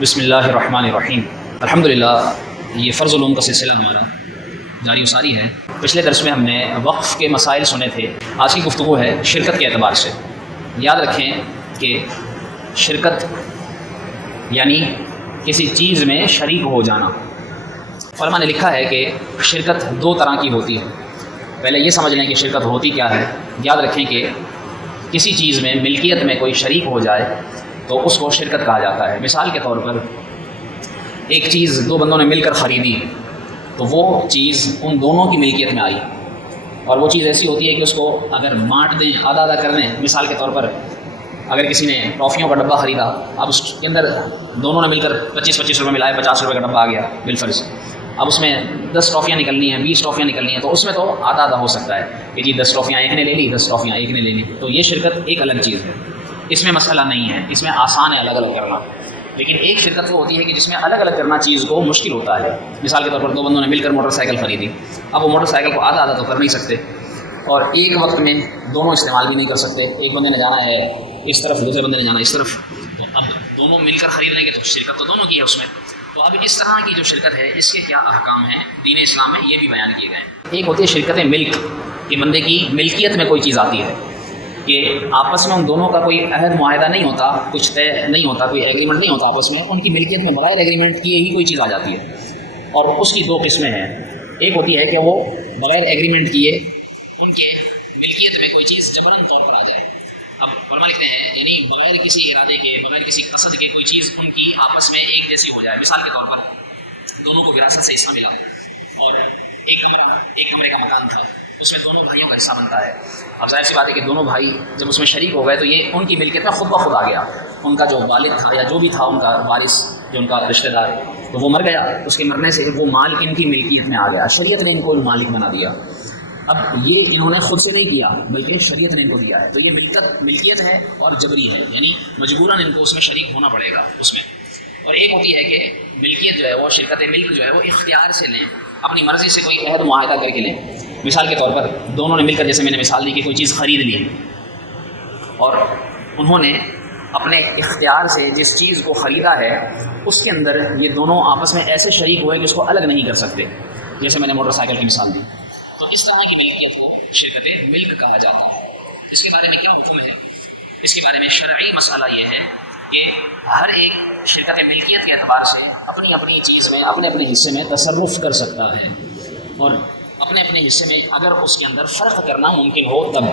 بسم اللہ الرحمن الرحیم۔ الحمدللہ، یہ فرض العلوم کا سلسلہ ہمارا جاری و ساری ہے۔ پچھلے درس میں ہم نے وقف کے مسائل سنے تھے۔ آج کی گفتگو ہے شرکت کے اعتبار سے۔ یاد رکھیں کہ شرکت یعنی کسی چیز میں شریک ہو جانا۔ علماء نے لکھا ہے کہ شرکت دو طرح کی ہوتی ہے۔ پہلے یہ سمجھ لیں کہ شرکت ہوتی کیا ہے۔ یاد رکھیں کہ کسی چیز میں ملکیت میں کوئی شریک ہو جائے تو اس کو شرکت کہا جاتا ہے۔ مثال کے طور پر ایک چیز دو بندوں نے مل کر خریدی تو وہ چیز ان دونوں کی ملکیت میں آئی، اور وہ چیز ایسی ہوتی ہے کہ اس کو اگر بانٹ دیں، آدھا آدھا کر دیں۔ مثال کے طور پر اگر کسی نے ٹافیوں کا ڈبہ خریدا، اب اس کے اندر دونوں نے مل کر 25 روپے ملائے، 50 روپے کا ڈبہ آ گیا بالفرض۔ اب اس میں 10 ٹافیاں نکلنی ہیں، 20 ٹافیاں نکلنی ہیں، تو اس میں تو آدھا آدھا ہو سکتا ہے کہ جی 10 ٹافیاں ایک نے لے لی، 10 ٹافیاں ایک نے لے لی۔ تو یہ شرکت ایک الگ چیز ہے، اس میں مسئلہ نہیں ہے، اس میں آسان ہے الگ الگ کرنا۔ لیکن ایک شرکت وہ ہوتی ہے کہ جس میں الگ الگ کرنا چیز کو مشکل ہوتا ہے۔ مثال کے طور پر دو بندوں نے مل کر موٹر سائیکل خریدی، اب وہ موٹر سائیکل کو آدھا آدھا تو کر نہیں سکتے، اور ایک وقت میں دونوں استعمال بھی نہیں کر سکتے۔ ایک بندے نے جانا ہے اس طرف، دوسرے بندے نے جانا اس طرف، تو اب دونوں مل کر خرید لیں گے تو شرکت تو دونوں کی ہے اس میں۔ تو اب اس طرح کی جو شرکت ہے اس کے کیا احکام ہیں دین اسلام میں، یہ بھی بیان کیے گئے ہیں۔ ایک ہوتی ہے شرکت ملک، کہ بندے کی ملکیت میں کوئی چیز آتی ہے، کہ آپس میں ان دونوں کا کوئی عہد معاہدہ نہیں ہوتا، کچھ طے نہیں ہوتا، کوئی ایگریمنٹ نہیں ہوتا آپس میں، ان کی ملکیت میں بغیر ایگریمنٹ کیے ہی کوئی چیز آ جاتی ہے۔ اور اس کی دو قسمیں ہیں۔ ایک ہوتی ہے کہ وہ بغیر ایگریمنٹ کیے ان کے ملکیت میں کوئی چیز جبراً طور پر آ جائے۔ اب علماء لکھتے ہیں یعنی بغیر کسی ارادے کے، بغیر کسی قصد کے کوئی چیز ان کی آپس میں ایک جیسی ہو جائے۔ مثال کے طور پر دونوں کو وراثت سے حصہ ملا، اور ایک کمرے کا مکان تھا، اس میں دونوں بھائیوں کا حصہ بنتا ہے۔ اب ظاہر سی بات ہے کہ دونوں بھائی جب اس میں شریک ہو گئے تو یہ ان کی ملکیت میں خود بخود آ گیا۔ ان کا جو والد تھا یا جو بھی تھا ان کا وارث، جو ان کا رشتہ دار، تو وہ مر گیا۔ اس کے مرنے سے وہ مال ان کی ملکیت میں آ گیا، شریعت نے ان کو مالک بنا دیا۔ اب یہ انہوں نے خود سے نہیں کیا بلکہ شریعت نے ان کو دیا ہے، تو یہ ملکیت ہے اور جبری ہے، یعنی مجبوراً ان کو اس میں شریک ہونا پڑے گا اس میں۔ اور ایک ہوتی ہے کہ ملکیت جو ہے وہ شرکت ملک جو ہے وہ اختیار سے لیں، اپنی مرضی سے کوئی عہد معاہدہ کر کے لیں۔ مثال کے طور پر دونوں نے مل کر، جیسے میں نے مثال دی کہ کوئی چیز خرید لی، اور انہوں نے اپنے اختیار سے جس چیز کو خریدا ہے اس کے اندر یہ دونوں آپس میں ایسے شریک ہوئے کہ اس کو الگ نہیں کر سکتے، جیسے میں نے موٹر سائیکل کی مثال دی۔ تو اس طرح کی ملکیت کو شرکت ملک کہا جاتا ہے۔ اس کے بارے میں کیا حکم ہے؟ اس کے بارے میں شرعی مسئلہ یہ ہے کہ ہر ایک شرکت ملکیت کے اعتبار سے اپنی اپنی چیز میں، اپنے اپنے حصے میں تصرف کر سکتا ہے، اور اپنے اپنے حصے میں اگر اس کے اندر فرق کرنا ممکن ہو تب۔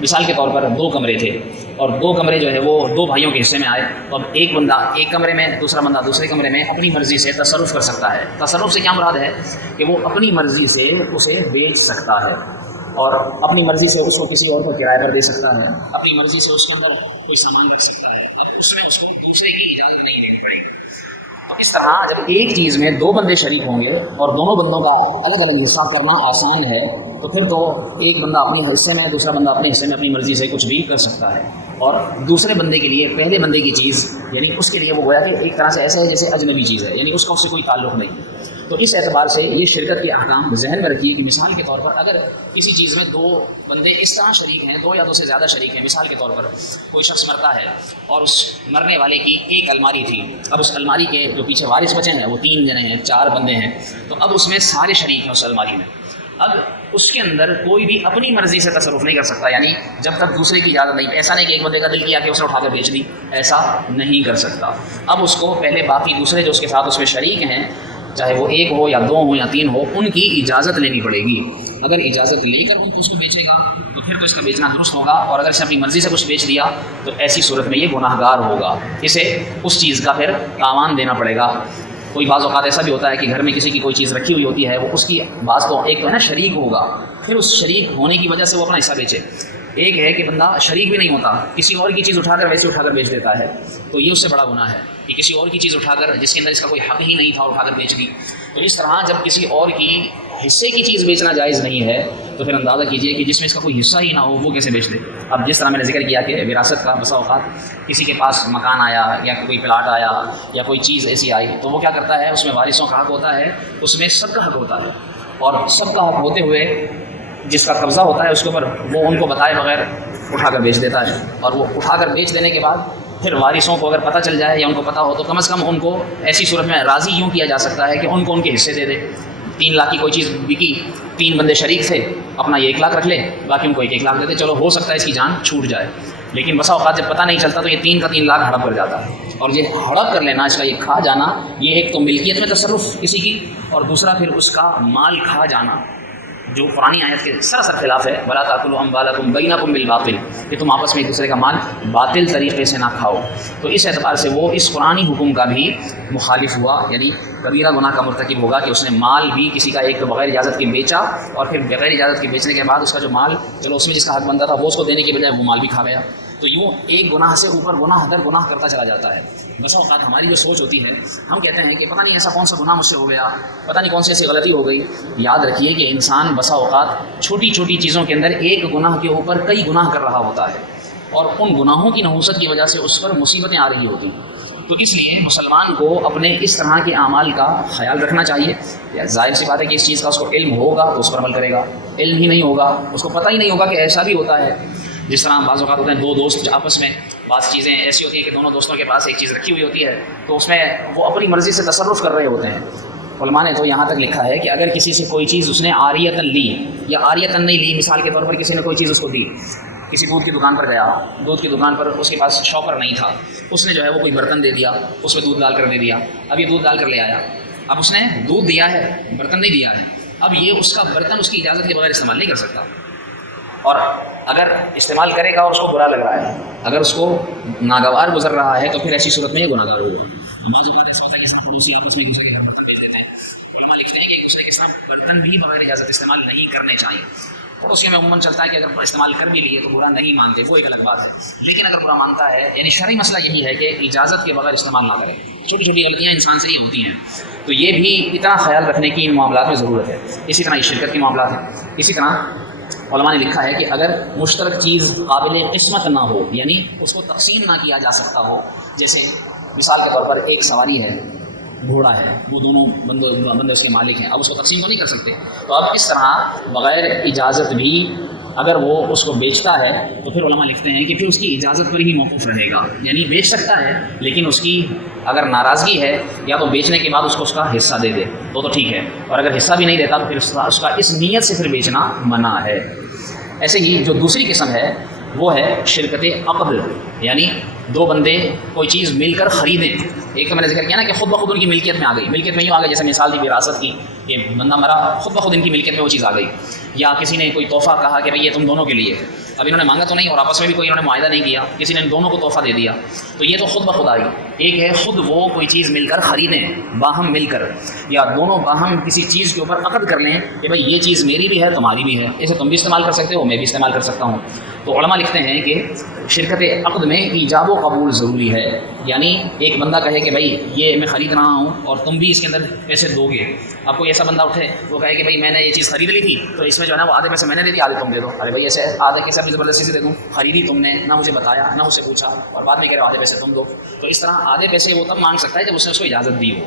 مثال کے طور پر دو کمرے تھے، اور دو کمرے جو ہے وہ دو بھائیوں کے حصے میں آئے، تو اب ایک بندہ ایک کمرے میں، دوسرا بندہ دوسرے کمرے میں اپنی مرضی سے تصرف کر سکتا ہے۔ تصرف سے کیا مراد ہے کہ وہ اپنی مرضی سے اسے بیچ سکتا ہے، اور اپنی مرضی سے اس کو کسی اور کو کرائے پر دے سکتا ہے، اپنی مرضی سے اس کے اندر کوئی سامان رکھ سکتا ہے۔ اب اس میں اس کو دوسرے کی اجازت نہیں لینی پڑے گی۔ اس طرح جب ایک چیز میں دو بندے شریک ہوں گے اور دونوں بندوں کا الگ الگ حصہ کرنا آسان ہے، تو پھر تو ایک بندہ اپنے حصے میں، دوسرا بندہ اپنے حصے میں اپنی مرضی سے کچھ بھی کر سکتا ہے، اور دوسرے بندے کے لیے پہلے بندے کی چیز، یعنی اس کے لیے وہ گویا کہ ایک طرح سے ایسا ہے جیسے اجنبی چیز ہے، یعنی اس کا اس سے کوئی تعلق نہیں۔ تو اس اعتبار سے یہ شرکت کے احکام ذہن میں رکھیے کہ مثال کے طور پر اگر کسی چیز میں دو بندے اس طرح شریک ہیں، دو یا دو سے زیادہ شریک ہیں، مثال کے طور پر کوئی شخص مرتا ہے اور اس مرنے والے کی ایک الماری تھی، اب اس الماری کے جو پیچھے وارث بچے ہیں وہ 3 جنے ہیں، 4 بندے ہیں، تو اب اس میں سارے شریک ہیں اس الماری میں۔ اب اس کے اندر کوئی بھی اپنی مرضی سے تصرف نہیں کر سکتا، یعنی جب تک دوسرے کی اجازت نہیں۔ ایسا نہیں کہ ایک بندے کا دل کیا کہ اس نے اٹھا کر بیچ دی، ایسا نہیں کر سکتا۔ اب اس کو پہلے باقی دوسرے جو اس کے ساتھ اس میں شریک ہیں، چاہے وہ 1 ہو یا 2 ہو یا 3 ہو، ان کی اجازت لینی پڑے گی۔ اگر اجازت لے کر ان کو اس کو بیچے گا تو پھر تو اس کا بیچنا درست ہوگا، اور اگر اسے اپنی مرضی سے کچھ بیچ دیا تو ایسی صورت میں یہ گناہ گار ہوگا، اسے اس چیز کا پھر تاوان دینا پڑے گا۔ کوئی بعض اوقات ایسا بھی ہوتا ہے کہ گھر میں کسی کی کوئی چیز رکھی ہوئی ہوتی ہے، وہ اس کی بعض تو ایک تو ہے نا شریک ہوگا، پھر اس شریک ہونے کی وجہ سے وہ اپنا حصہ بیچے۔ ایک ہے کہ بندہ شریک بھی نہیں ہوتا، کسی اور کی چیز اٹھا کر ویسے اٹھا کر بیچ دیتا ہے، تو یہ اس سے بڑا گناہ ہے کہ کسی اور کی چیز اٹھا کر، جس کے اندر اس کا کوئی حق ہی نہیں تھا، اٹھا کر بیچ دی۔ تو اس طرح جب کسی اور کی حصے کی چیز بیچنا جائز نہیں ہے تو پھر اندازہ کیجئے کہ جس میں اس کا کوئی حصہ ہی نہ ہو وہ کیسے بیچ دے۔ اب جس طرح میں نے ذکر کیا کہ وراثت کا بسا اوقات کسی کے پاس مکان آیا یا کوئی پلاٹ آیا یا کوئی چیز ایسی آئی، تو وہ کیا کرتا ہے، اس میں وارثوں کا حق ہوتا ہے، اس میں سب کا حق ہوتا ہے، اور سب کا حق ہوتے ہوئے جس کا قبضہ ہوتا ہے اس کے اوپر وہ ان کو بتائے بغیر اٹھا کر بیچ دیتا ہے، اور وہ اٹھا کر بیچ دینے کے بعد پھر وارثوں کو اگر پتہ چل جائے یا ان کو پتہ ہو تو کم از کم ان کو ایسی صورت میں راضی یوں کیا جا سکتا ہے کہ ان کو ان کے حصے دے دے. 3 لاکھ کی کوئی چیز بکی, 3 بندے شریک تھے, اپنا یہ 1 لاکھ رکھ لے, باقی ان کو 1 لاکھ دے دے, چلو ہو سکتا ہے اس کی جان چھوٹ جائے. لیکن بسا اوقات جب پتہ نہیں چلتا تو یہ 3 کا 3 لاکھ ہڑپ کر جاتا ہے. اور یہ ہڑپ کر لینا, اس کا یہ کھا جانا, یہ ایک تو ملکیت میں تصرف کسی کی, اور دوسرا پھر اس کا مال کھا جانا, جو قرآن آیت کے سراسر خلاف ہے. وَلَا تَأْكُلُوا أَمْوَالَكُمْ بَيْنَكُمْ بِالْبَاطِلِ, کہ تم آپس میں ایک دوسرے کا مال باطل طریقے سے نہ کھاؤ. تو اس اعتبار سے وہ اس قرآنی حکم کا بھی مخالف ہوا, یعنی کبیرہ گناہ کا مرتکب ہوگا کہ اس نے مال بھی کسی کا ایک بغیر اجازت کے بیچا, اور پھر بغیر اجازت کے بیچنے کے بعد اس کا جو مال, چلو اس میں جس کا حق بنتا تھا وہ اس کو دینے کے بجائے وہ مال بھی کھا گیا. تو یوں ایک گناہ سے اوپر گناہ در گناہ کرتا چلا جاتا ہے. بسا اوقات ہماری جو سوچ ہوتی ہے, ہم کہتے ہیں کہ پتہ نہیں ایسا کون سا گناہ مجھ سے ہو گیا, پتہ نہیں کون سی ایسی غلطی ہو گئی. یاد رکھیے کہ انسان بسا اوقات چھوٹی چھوٹی چیزوں کے اندر ایک گناہ کے اوپر کئی گناہ کر رہا ہوتا ہے, اور ان گناہوں کی نحوست کی وجہ سے اس پر مصیبتیں آ رہی ہوتی ہیں. تو اس لیے مسلمان کو اپنے اس طرح کے اعمال کا خیال رکھنا چاہیے. ظاہر سی بات ہے کہ اس چیز کا اس کو علم ہوگا تو اس پر عمل کرے گا, علم ہی نہیں ہوگا, اس کو پتہ ہی نہیں ہوگا کہ ایسا بھی ہوتا ہے. جس طرح بعض اوقات ہوتے ہیں 2 دوست آپس میں, بعض چیزیں ایسی ہوتی ہیں کہ دونوں دوستوں کے پاس ایک چیز رکھی ہوئی ہوتی ہے, تو اس میں وہ اپنی مرضی سے تصرف کر رہے ہوتے ہیں. علماء نے تو یہاں تک لکھا ہے کہ اگر کسی سے کوئی چیز اس نے عاریتاً لی یا عاریتاً نہیں لی, مثال کے طور پر کسی نے کوئی چیز اس کو دی, کسی دودھ کی دکان پر گیا, دودھ کی دکان پر اس کے پاس شاپر نہیں تھا, اس نے جو ہے وہ کوئی برتن دے دیا, اس میں دودھ ڈال کر دے دیا. اب یہ دودھ ڈال کر لے آیا, اب اس نے دودھ دیا ہے, برتن نہیں دیا ہے. اب یہ اس کا برتن اس کی اجازت کے بغیر استعمال نہیں کر سکتا, اور اگر استعمال کرے گا اور اس کو برا لگ رہا ہے, اگر اس کو ناگوار گزر رہا ہے, تو پھر ایسی صورت میں یہ گناہ گار ہوگا. برتن بھی بغیر اجازت استعمال نہیں کرنے چاہیے. پڑوسیوں میں عموماً چلتا ہے کہ اگر استعمال کر بھی لیے تو برا نہیں مانتے, وہ ایک الگ بات ہے. لیکن اگر برا مانتا ہے, یعنی شرعی مسئلہ یہی ہے کہ اجازت کے بغیر استعمال نہ کریں. چھوٹی چھوٹی غلطیاں انسان سے ہی ہوتی ہیں, تو یہ بھی اتنا خیال رکھنے کی ان معاملات میں ضرورت ہے. اسی طرح یہ شرکت کے معاملات ہیں. اسی طرح علماء نے لکھا ہے کہ اگر مشترک چیز قابل قسمت نہ ہو, یعنی اس کو تقسیم نہ کیا جا سکتا ہو, جیسے مثال کے طور پر ایک سواری ہے, گھوڑا ہے, وہ دونوں بندے اس کے مالک ہیں, اب اس کو تقسیم تو نہیں کر سکتے. تو اب اس طرح بغیر اجازت بھی اگر وہ اس کو بیچتا ہے تو پھر علماء لکھتے ہیں کہ پھر اس کی اجازت پر ہی موقوف رہے گا. یعنی بیچ سکتا ہے, لیکن اس کی اگر ناراضگی ہے یا تو بیچنے کے بعد اس کو اس کا حصہ دے دے تو ٹھیک ہے, اور اگر حصہ بھی نہیں دیتا تو پھر اس کا اس نیت سے پھر بیچنا منع ہے. ایسے ہی جو دوسری قسم ہے وہ ہے شرکت عقد, یعنی 2 بندے کوئی چیز مل کر خریدیں. ایک تو میں نے ذکر کیا نا کہ خود بخود ان کی ملکیت میں آ گئی, ملکیت میں یوں آ گئی جیسے مثال دی وراثت کی, کہ بندہ مرا خود بخود ان کی ملکیت میں وہ چیز آ گئی. یا کسی نے کوئی تحفہ کہا کہ بھئی یہ تم دونوں کے لیے, اب انہوں نے مانگا تو نہیں اور آپس میں بھی کوئی انہوں نے معاہدہ نہیں کیا, کسی نے دونوں کو تحفہ دے دیا, تو یہ تو خود بخود آئی. ایک ہے خود وہ کوئی چیز مل کر خریدیں باہم مل کر, یا دونوں باہم کسی چیز کے اوپر عقد کر لیں کہ بھئی یہ چیز میری بھی ہے تمہاری بھی ہے, اسے تم بھی استعمال کر سکتے ہو میں بھی استعمال کر سکتا ہوں. تو علماء لکھتے ہیں کہ شرکت عقد میں ایجاب و قبول ضروری ہے. یعنی ایک بندہ کہے کہ بھئی یہ میں خرید رہا ہوں اور تم بھی اس کے اندر پیسے دو گے. اب کوئی ایسا بندہ اٹھے وہ کہے کہ بھئی میں نے یہ چیز خرید لی تھی تو اس میں جو ہے نا وہ آدھے پیسے میں نے دے دی, آدھے تم دے دو. ارے بھئی ایسے آدھے کیسے اپنی زبردستی سے دے دوں, خریدی تم نے, نہ مجھے بتایا نہ مجھ سے پوچھا, اور بعد میں کہہ رہے آدھے پیسے تم دو. تو اس طرح آدھے پیسے وہ تب مانگ سکتا ہے جب اس نے اس کو اجازت دی ہو,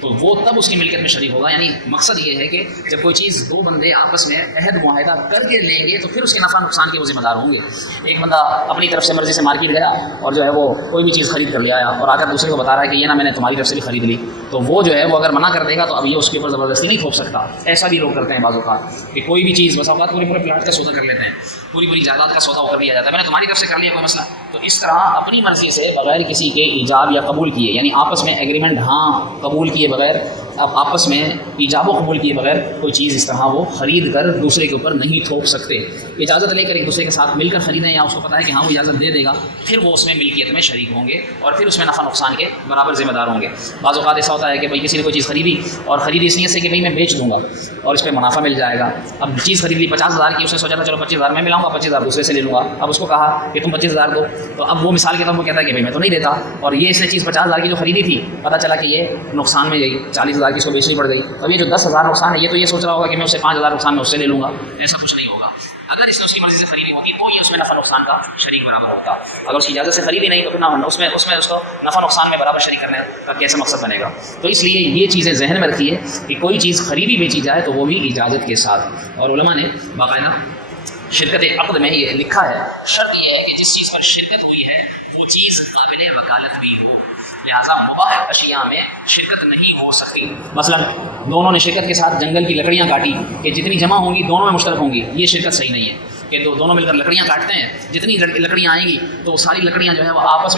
تو وہ تب اس کی ملکیت میں شریک ہوگا. یعنی مقصد یہ ہے کہ جب کوئی چیز 2 بندے آپس میں عہد معاہدہ کر کے لیں گے تو پھر اس کے نفع نقصان کے وہ ذمہ دار ہوں گے. ایک بندہ اپنی طرف سے مرضی سے مارکیٹ گیا اور جو ہے وہ کوئی بھی چیز خرید کر لے آیا اور آ کر دوسرے کو بتا رہا ہے کہ یہ نا میں نے تمہاری طرف سے بھی خرید لی, تو وہ جو ہے وہ اگر منع کر دے گا تو اب یہ اس کے اوپر زبردستی نہیں تھوپ سکتا. ایسا بھی لوگ کرتے ہیں بعض اوقات کہ کوئی بھی چیز بس اوقات پورے پلاٹ کا سودا کر لیتے ہیں, پوری جائیداد کا سودا کر دیا جاتا ہے, میں نے تمہاری طرف سے کر لیا کوئی مسئلہ. تو اس طرح اپنی مرضی سے بغیر کسی کے ایجاب یا قبول کیے, یعنی آپس میں ایگریمنٹ ہاں قبول کیے بغیر, اب آپس میں ایجاب و قبول کیے بغیر کوئی چیز اس طرح وہ خرید کر دوسرے کے اوپر نہیں تھوپ سکتے. اجازت لے کر ایک دوسرے کے ساتھ مل کر خریدیں, یا اس کو پتہ ہے کہ ہاں وہ اجازت دے گا, پھر وہ اس میں ملکیت میں شریک ہوں گے اور پھر اس میں نفع نقصان کے برابر ذمہ دار ہوں گے. بعض اوقات ایسا ہوتا ہے کہ بھئی کسی نے کوئی چیز خریدی اور خریدی اس نیت سے کہ بھئی میں بیچ دوں گا اور اس پہ منافع مل جائے گا. اب چیز خرید لی 50,000 کی, اس نے سوچا تھا چلو 25,000 میں ملاؤں گا, 25,000 دوسرے سے لے لوں گا. اب اس کو کہا کہ تم 25,000 دو, تو اب وہ مثال کے طور پر کہتا ہے کہ بھئی میں تو نہیں دیتا, اور یہ اس نے چیز 50,000 کی جو خریدی تھی پتہ چلا کہ یہ نقصان میں گئی, 40,000 کی اس کو بیچنی پڑ گئی. اب یہ جو 10,000 نقصان ہے یہ تو یہ سوچ رہا ہوگا کہ میں اسے 5,000 نقصان میں اس سے لے لوں گا. ایسا کچھ نہیں ہوگا. اگر اس نے اس کی مرضی سے خریدی ہوتی تو یہ اس میں نفع نقصان کا شریک برابر ہوتا. اگر اس کی اجازت سے خریدی نہیں تو پھر اس میں اس کو نفع نقصان میں برابر شریک کرنے کا کیسے مقصد بنے گا. تو اس لیے یہ چیزیں ذہن میں رکھیے کہ کوئی چیز خریدی بیچی جائے تو وہ بھی اجازت کے ساتھ. اور علماء نے باقاعدہ شرکت عقد میں یہ لکھا ہے، شرط یہ ہے کہ جس چیز پر شرکت ہوئی ہے وہ چیز قابل وکالت بھی ہو، لہٰذا مباح اشیاء میں شرکت نہیں ہو سکتی۔ مثلا دونوں نے شرکت کے ساتھ جنگل کی لکڑیاں کاٹی کہ جتنی جمع ہوں گی دونوں میں مشترک ہوں گی، یہ شرکت صحیح نہیں ہے کہ دونوں مل کر لکڑیاں کاٹتے ہیں، جتنی لکڑیاں آئیں گی تو وہ ساری لکڑیاں جو ہے وہ آپس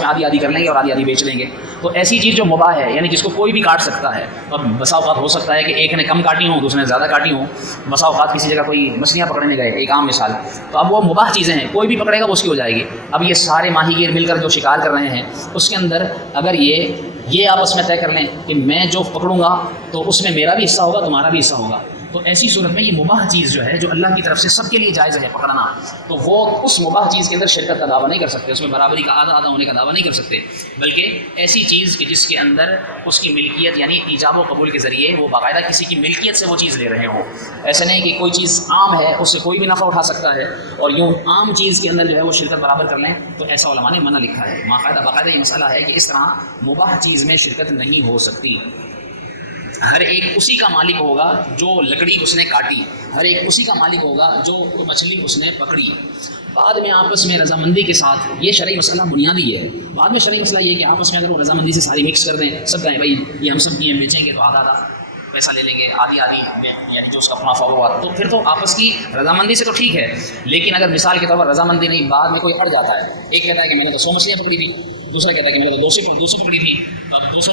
میں آدھی آدھی کر لیں گے اور آدھی آدھی بیچ لیں گے۔ تو ایسی چیز جو مباح ہے، یعنی جس کو کوئی بھی کاٹ سکتا ہے، اب بسا اوقات ہو سکتا ہے کہ ایک نے کم کاٹی ہوں دوسرے نے زیادہ کاٹی ہوں، بسا اوقات کسی جگہ کوئی مچھلیاں پکڑنے گئے، ایک عام مثال، تو اب وہ مباح چیزیں ہیں، کوئی بھی پکڑے گا وہ اس کی ہو جائے گی۔ اب یہ سارے ماہی گیر مل کر جو شکار کر رہے ہیں اس کے اندر اگر یہ آپس میں طے کر لیں کہ میں جو پکڑوں گا تو اس میں میرا بھی حصہ ہوگا تمہارا بھی حصہ ہوگا، تو ایسی صورت میں یہ مباح چیز جو ہے جو اللہ کی طرف سے سب کے لیے جائز ہے پکڑنا، تو وہ اس مباح چیز کے اندر شرکت کا دعویٰ نہیں کر سکتے، اس میں برابری کا آدھا آدھا ہونے کا دعویٰ نہیں کر سکتے، بلکہ ایسی چیز کہ جس کے اندر اس کی ملکیت یعنی ایجاب و قبول کے ذریعے وہ باقاعدہ کسی کی ملکیت سے وہ چیز لے رہے ہوں۔ ایسا نہیں کہ کوئی چیز عام ہے اس سے کوئی بھی نفع اٹھا سکتا ہے اور یوں عام چیز کے اندر جو ہے وہ شرکت برابر کر لیں، تو ایسا علماء نے منع لکھا ہے، باقاعدہ یہ مسئلہ ہے کہ اس طرح مباح چیز میں شرکت نہیں ہو سکتی۔ ہر ایک اسی کا مالک ہوگا جو لکڑی اس نے کاٹی، ہر ایک اسی کا مالک ہوگا جو مچھلی اس نے پکڑی۔ بعد میں آپس میں رضامندی کے ساتھ، یہ شرعی مسئلہ بنیادی ہے، بعد میں شرعی مسئلہ یہ کہ آپس میں اگر وہ رضامندی سے ساری مکس کر دیں، سب کہیں بھائی یہ ہم سب کی ہیں، بیچیں گے تو آدھا آدھا پیسہ لے لیں گے، آدھی آدھی یعنی جو اس کا منافع ہوا، تو پھر تو آپس کی رضامندی سے تو ٹھیک ہے، لیکن اگر مثال کے طور پر رضامندی نہیں، بعد میں کوئی اڑ جاتا ہے، ایک کہتا ہے کہ میں نے تو 100 مچھلیاں پکڑی تھی، دوسرا کہتا ہے کہ میں نے تو 200 پکڑی تھی، تو 200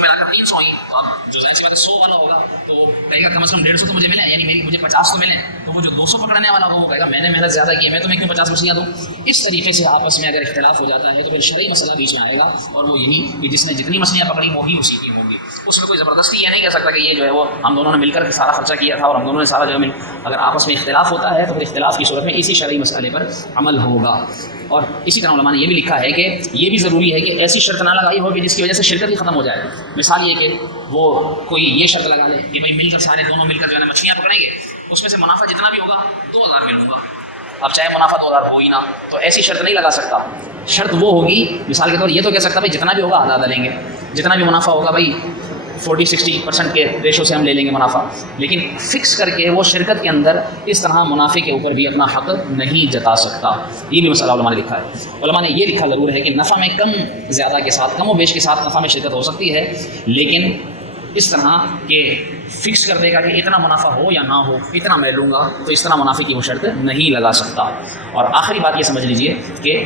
ملا کر 300 آئی، تو اب جو ظاہر سی بات ہے 100 والا ہوگا تو وہ کہے گا کم از کم 150 تو مجھے ملے، یعنی مجھے 50 تو ملے، تو وہ جو 200 پکڑنے والا ہوگا وہ کہے گا میں نے محنت زیادہ کی ہے، میں تمہیں کیوں 50 مچھلیاں دوں۔ اس طریقے سے آپس میں اگر اختلاف ہو جاتا ہے تو پھر شرعی مسئلہ بیچ میں آئے گا، اور وہ یہی کہ جس نے جتنی مچھلیاں پکڑی وہی اسی کی ہوں گی، اس میں کوئی زبردستی یہ نہیں کہہ سکتا کہ یہ جو ہے وہ ہم دونوں نے مل کر سارا خرچہ کیا تھا اور ہم دونوں نے سارا جو ہے اگر آپس میں اختلاف ہوتا ہے تو پھر اختلاف کی صورت میں اسی شرعی مسئلے پر عمل ہوگا۔ اور اسی طرح علماء نے یہ بھی لکھا ہے کہ یہ بھی ضروری ہے کہ ایسی شرط نہ لگائی ہو کہ جس کی وجہ سے شرکت ہی ختم ہو جائے۔ مثال یہ کہ وہ کوئی یہ شرط لگا لے کہ بھائی مل کر سارے دونوں مل کر جو ہے نا مچھلیاں پکڑیں گے، اس میں سے منافع جتنا بھی ہوگا 2000 ملوں گا، اب چاہے منافع 2000 ہو ہی نہ، تو ایسی شرط نہیں لگا سکتا۔ شرط وہ ہوگی، مثال کے طور یہ تو کہہ سکتا بھائی جتنا بھی ہوگا آدھا آدھا لیں گے، جتنا بھی منافع ہوگا بھائی 40-60% کے ریشو سے ہم لے لیں گے منافع، لیکن فکس کر کے وہ شرکت کے اندر اس طرح منافع کے اوپر بھی اپنا حق نہیں جتا سکتا۔ یہ بھی مسئلہ علماء نے لکھا ہے۔ علماء نے یہ لکھا ضرور ہے کہ نفع میں کم زیادہ کے ساتھ، کم و بیش کے ساتھ نفع میں شرکت ہو سکتی ہے، لیکن اس طرح کہ فکس کر دے گا کہ اتنا منافع ہو یا نہ ہو، اتنا میں لوں گا، تو اس طرح منافع کی وہ شرط نہیں لگا سکتا۔ اور آخری بات یہ سمجھ لیجئے کہ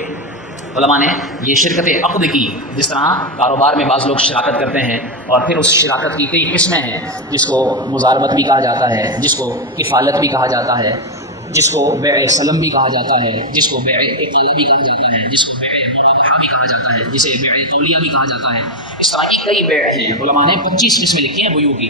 علماء نے یہ شرکت عقد کی، جس طرح کاروبار میں بعض لوگ شراکت کرتے ہیں اور پھر اس شراکت کی کئی قسمیں ہیں، جس کو مضاربت بھی کہا جاتا ہے، جس کو کفالت بھی کہا جاتا ہے، جس کو بیع سلم بھی کہا جاتا ہے، جس کو بیع اقالہ بھی کہا جاتا ہے، جس کو بیع مرابحہ بھی کہا جاتا ہے، جسے بیع تولیہ بھی کہا جاتا ہے۔ اس طرح کی کئی بیع ہیں، علماء نے 25 قسمیں لکھی ہیں بیوع کی،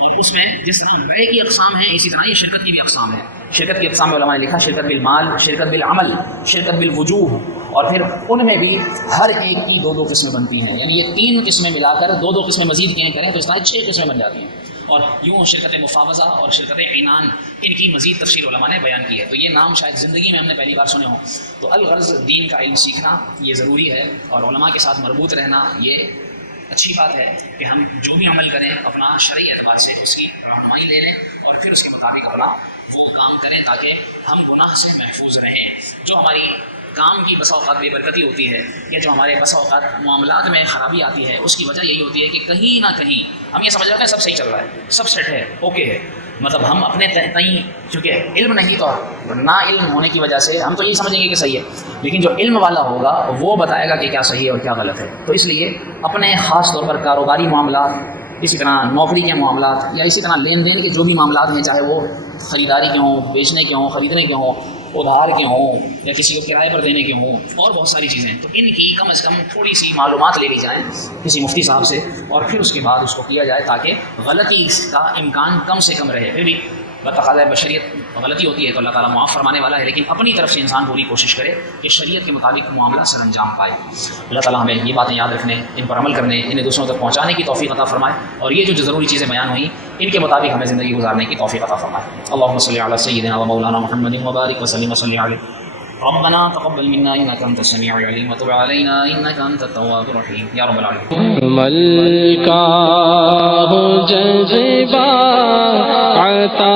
اور اس میں جس طرح بیع کی اقسام ہیں اسی طرح یہ شرکت کی بھی اقسام ہے۔ شرکت کی اقسام میں علماء نے لکھا شرکت بالمال، شرکت بالعمل، شرکت بالوجوہ، اور پھر ان میں بھی ہر ایک کی 2 قسمیں بنتی ہیں، یعنی یہ 3 قسمیں ملا کر 2 قسمیں مزید کہیں کریں تو اس طرح 6 قسمیں بن جاتی ہیں۔ اور یوں شرکت مفاوضہ اور شرکت عنان، ان کی مزید تفصیل علماء نے بیان کی ہے، تو یہ نام شاید زندگی میں ہم نے پہلی بار سنے ہوں۔ تو الغرض دین کا علم سیکھنا یہ ضروری ہے، اور علماء کے ساتھ مربوط رہنا یہ اچھی بات ہے کہ ہم جو بھی عمل کریں اپنا شرعی اعتبار سے اس کی رہنمائی لے لیں اور پھر اس کے مطابق اپنا وہ کام کریں تاکہ ہم گناہ سے محفوظ رہیں۔ جو ہماری کام کی بسا اوقات بے برکتی ہوتی ہے یا جو ہمارے بسا اوقات معاملات میں خرابی آتی ہے، اس کی وجہ یہی ہوتی ہے کہ کہیں نہ کہیں ہم یہ سمجھ رہے ہیں سب صحیح چل رہا ہے، سب سیٹ ہے، اوکے ہے، مطلب ہم اپنے تئیں چونکہ علم نہیں تو نا علم ہونے کی وجہ سے ہم تو یہی سمجھیں گے کہ صحیح ہے، لیکن جو علم والا ہوگا وہ بتائے گا کہ کیا صحیح ہے اور کیا غلط ہے۔ تو اس لیے اپنے خاص طور پر کاروباری معاملات، اسی طرح نوکری کے معاملات یا اسی طرح لین دین کے جو بھی معاملات ہیں، چاہے وہ خریداری کے ہوں، بیچنے کے ہوں، خریدنے کے ہوں، ادھار کے ہوں یا کسی کو کرائے پر دینے کے ہوں، اور بہت ساری چیزیں، تو ان کی کم از کم تھوڑی سی معلومات لے لی جائیں کسی مفتی صاحب سے، اور پھر اس کے بعد اس کو کیا جائے تاکہ غلطی کا امکان کم سے کم رہے۔ پھر بھی بتقاضۂ بشریت غلطی ہوتی ہے تو اللہ تعالیٰ معاف فرمانے والا ہے، لیکن اپنی طرف سے انسان پوری کوشش کرے کہ شریعت کے مطابق معاملہ سر انجام پائے۔ اللہ تعالیٰ ہمیں یہ باتیں یاد رکھنے، ان پر عمل کرنے، انہیں دوسروں تک پہنچانے کی توفیق عطا فرمائے، اور یہ جو ضروری چیزیں بیان ہوئیں ان کے مطابق ہمیں زندگی گزارنے کی توفیق عطا فرمائے۔ اللہم صلی علی سیدنا و مولانا محمد وبارک وسلم وصلی علیہ۔ ربنا تقبل منا انك انت السميع العليم وتب علينا انك انت التواب الرحيم يا رب العالمين۔ مل کا ہو جذبہ عطا